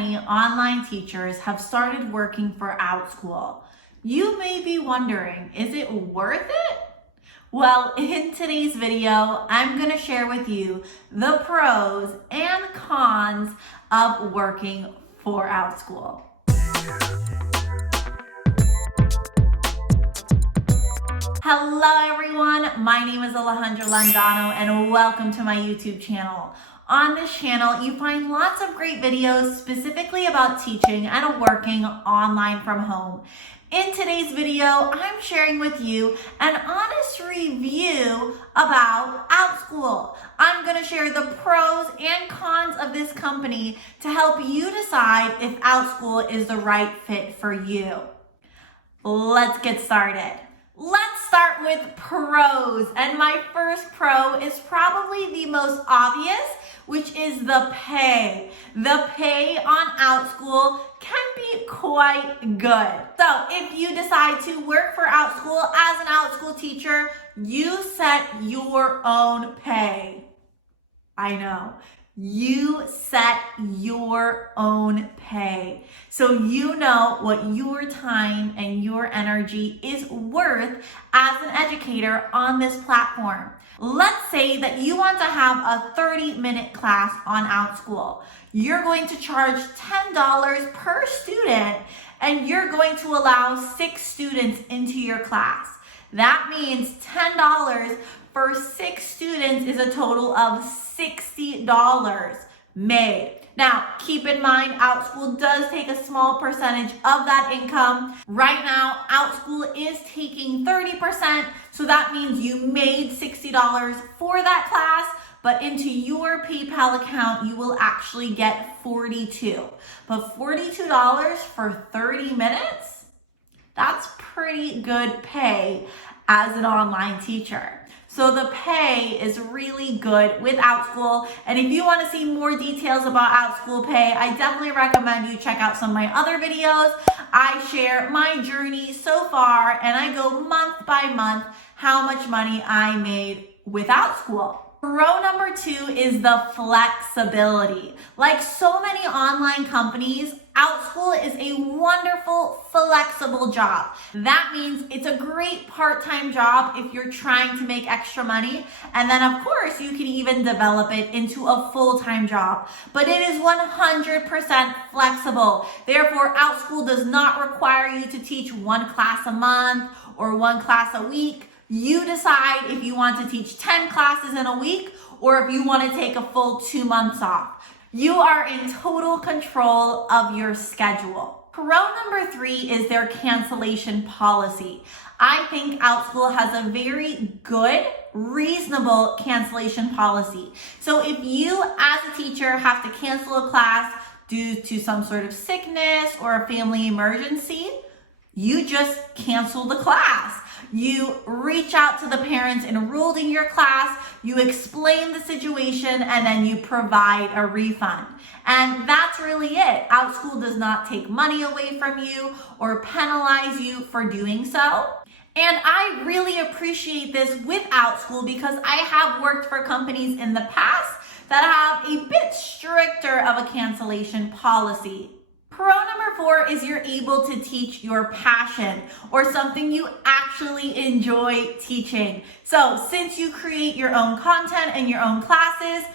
many online teachers have started working for Outschool. You may be wondering, is it worth it? Well, in today's video, I'm going to share with you the pros and cons of working for Outschool. Hello everyone, my name is Alejandra Landano and welcome to my YouTube channel. On this channel, you find lots of great videos specifically about teaching and working online from home. In today's video, I'm sharing with you an honest review about Outschool. I'm going to share the pros and cons of this company to help you decide if Outschool is the right fit for you. Let's get started. Let's start with pros, and my first pro is probably the most obvious, which is the pay. The pay on Outschool can be quite good. So if you decide to work for Outschool as an Outschool teacher, you set your own pay. I know. You set your own pay. So you know what your time and your energy is worth as an educator on this platform. Let's say that you want to have a 30-minute class on Outschool. You're going to charge $10 per student and you're going to allow 6 students into your class. That means $10 for 6 students is a total of $60 made. Now, keep in mind, Outschool does take a small percentage of that income. Right now, Outschool is taking 30%, so that means you made $60 for that class, but into your PayPal account, you will actually get $42. But $42 for 30 minutes? That's pretty good pay as an online teacher. So the pay is really good with Outschool. And if you want to see more details about Outschool pay, I definitely recommend you check out some of my other videos. I share my journey so far and I go month by month how much money I made with Outschool. Pro number 2 is the flexibility. Like so many online companies, Outschool is a wonderful, flexible job. That means it's a great part-time job if you're trying to make extra money. And then of course, you can even develop it into a full-time job. But it is 100% flexible. Therefore, Outschool does not require you to teach 1 class a month or 1 class a week. You decide if you want to teach 10 classes in a week or if you want to take a full 2 months off. You are in total control of your schedule. Pro number 3 is their cancellation policy. I think Outschool has a very good, reasonable cancellation policy. So if you as a teacher have to cancel a class due to some sort of sickness or a family emergency, you just cancel the class. You reach out to the parents enrolled in your class, you explain the situation, and then you provide a refund. And that's really it. Outschool does not take money away from you or penalize you for doing so. And I really appreciate this with Outschool because I have worked for companies in the past that have a bit stricter of a cancellation policy. Pro number 4 is you're able to teach your passion or something you actually enjoy teaching. So since you create your own content and your own classes,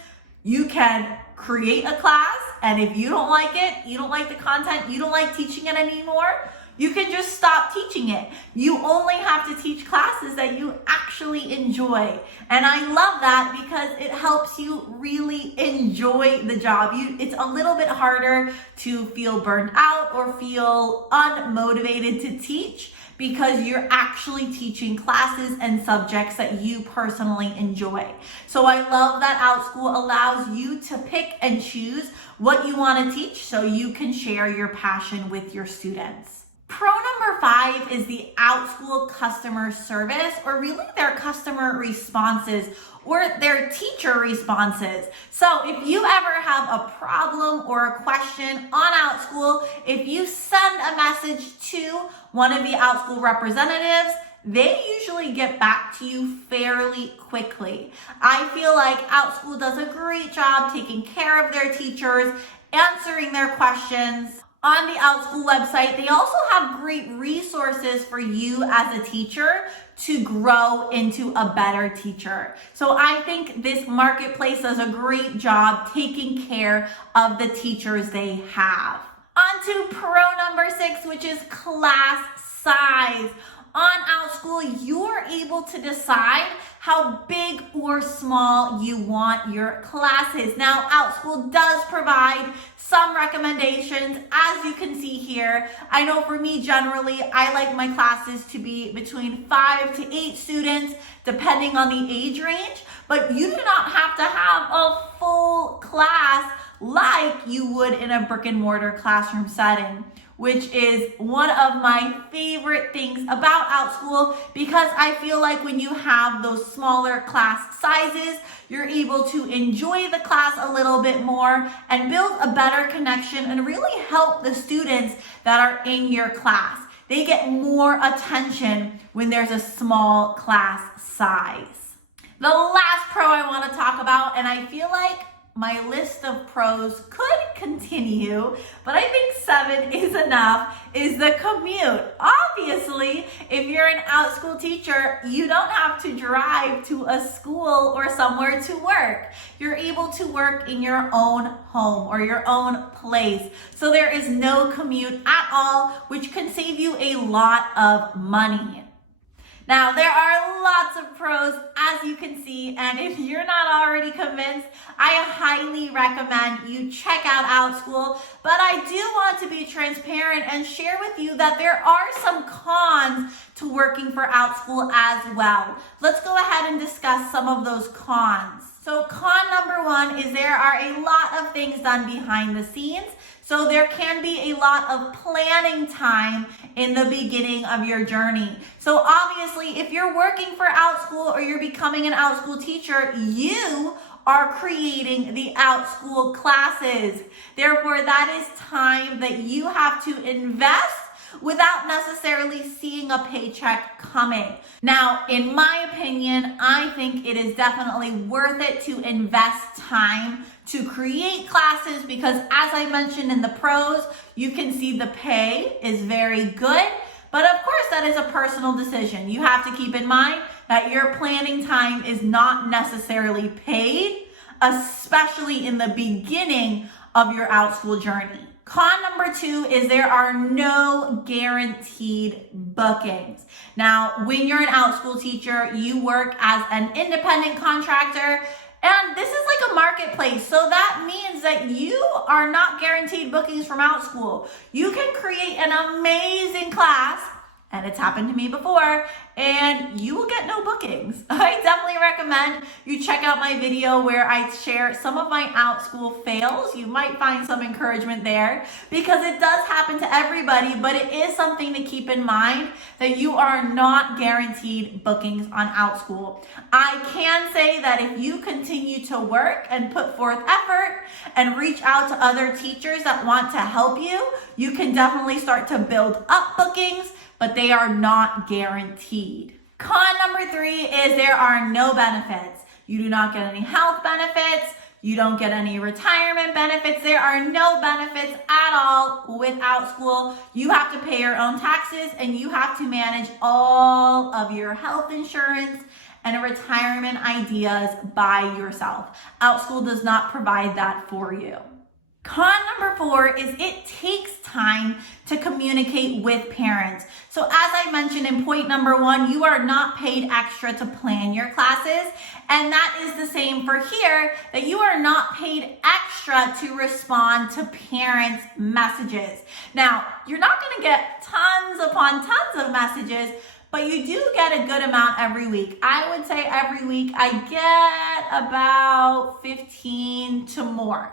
you can create a class, and if you don't like it, you don't like the content, you don't like teaching it anymore, you can just stop teaching it. You only have to teach classes that you actually enjoy. And I love that because it helps you really enjoy the job. It's a little bit harder to feel burned out or feel unmotivated to teach because you're actually teaching classes and subjects that you personally enjoy. So I love that Outschool allows you to pick and choose what you want to teach so you can share your passion with your students. Pro number 5 is the Outschool customer service, or really their customer responses or their teacher responses. So if you ever have a problem or a question on Outschool, if you send a message to one of the Outschool representatives, they usually get back to you fairly quickly. I feel like Outschool does a great job taking care of their teachers answering their questions. On the Outschool website, they also have great resources for you as a teacher to grow into a better teacher. So I think this marketplace does a great job taking care of the teachers they have. On to pro number 6, which is class size. On Outschool, you're able to decide how big or small you want your classes. Now, Outschool does provide some recommendations, as you can see here. I know for me, generally, I like my classes to be between 5 to 8 students, depending on the age range, but you do not have to have a full class like you would in a brick and mortar classroom setting, which is one of my favorite things about Outschool, because I feel like when you have those smaller class sizes, you're able to enjoy the class a little bit more and build a better connection and really help the students that are in your class. They get more attention when there's a small class size. The last pro I want to talk about, and I feel like my list of pros could continue, but I think 7 is enough, is the commute. Obviously, if you're an Outschool teacher, you don't have to drive to a school or somewhere to work. You're able to work in your own home or your own place. So there is no commute at all, which can save you a lot of money. Now, there are lots of pros, as you can see, and if you're not already convinced, I highly recommend you check out Outschool, but I do want to be transparent and share with you that there are some cons to working for Outschool as well. Let's go ahead and discuss some of those cons. So con number 1 is there are a lot of things done behind the scenes. So there can be a lot of planning time in the beginning of your journey. So obviously, if you're working for Outschool or you're becoming an Outschool teacher, you are creating the Outschool classes. Therefore, that is time that you have to invest without necessarily seeing a paycheck coming. Now, in my opinion, I think it is definitely worth it to invest time to create classes because, as I mentioned in the pros, you can see the pay is very good. But of course, that is a personal decision. You have to keep in mind that your planning time is not necessarily paid, especially in the beginning of your Outschool journey. Con number 2 is there are no guaranteed bookings. Now, when you're an Outschool teacher, you work as an independent contractor, and this is like a marketplace. So that means that you are not guaranteed bookings from Outschool. You can create an amazing class, and it's happened to me before, and you will get no bookings. I definitely recommend you check out my video where I share some of my Outschool fails. You might find some encouragement there because it does happen to everybody, but it is something to keep in mind that you are not guaranteed bookings on Outschool. I can say that if you continue to work and put forth effort and reach out to other teachers that want to help you, you can definitely start to build up bookings, but they are not guaranteed. Con number 3 is there are no benefits. You do not get any health benefits. You don't get any retirement benefits. There are no benefits at all with Outschool. You have to pay your own taxes and you have to manage all of your health insurance and retirement ideas by yourself. Outschool does not provide that for you. Con number 4 is it takes time to communicate with parents. So as I mentioned in point number 1, you are not paid extra to plan your classes. And that is the same for here, that you are not paid extra to respond to parents' messages. Now, you're not going to get tons upon tons of messages, but you do get a good amount every week. I would say every week I get about 15 to more.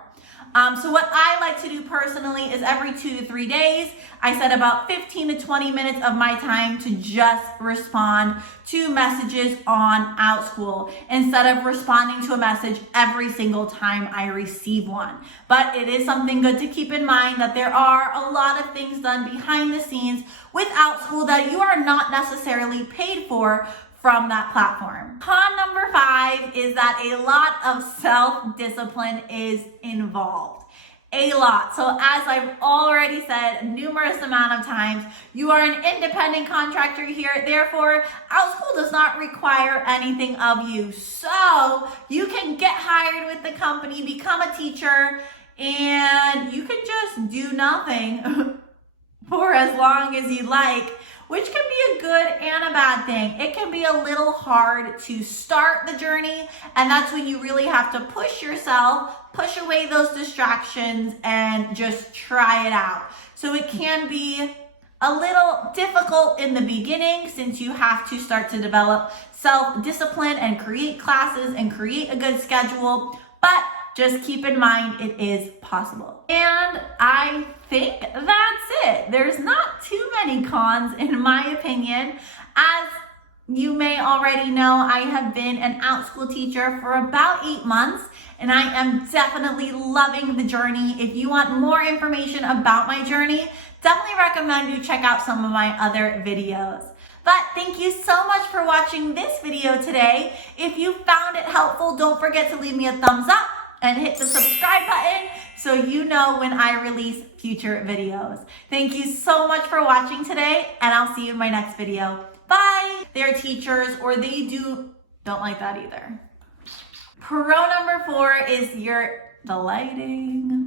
So what I like to do personally is every 2 to 3 days, I set about 15 to 20 minutes of my time to just respond to messages on Outschool instead of responding to a message every single time I receive one. But it is something good to keep in mind that there are a lot of things done behind the scenes with Outschool that you are not necessarily paid for from that platform. Con number 5 is that a lot of self-discipline is involved. a lot. So as I've already said numerous amount of times, you are an independent contractor here. Therefore, Outschool does not require anything of you. So you can get hired with the company, become a teacher, and you can just do nothing for as long as you like, which can be a good and a bad thing. It can be a little hard to start the journey, and that's when you really have to push yourself, push away those distractions, and just try it out. So it can be a little difficult in the beginning since you have to start to develop self-discipline and create classes and create a good schedule, but just keep in mind it is possible. And I think that's it. There's not too many cons in my opinion. As you may already know, I have been an Outschool teacher for about 8 months, and I am definitely loving the journey. If you want more information about my journey, definitely recommend you check out some of my other videos. But thank you so much for watching this video today. If you found it helpful, don't forget to leave me a thumbs up and hit the subscribe button so you know when I release future videos. Thank you so much for watching today, and I'll see you in my next video. Bye! They're teachers, or they don't like that either. Pro number 4 is the lighting.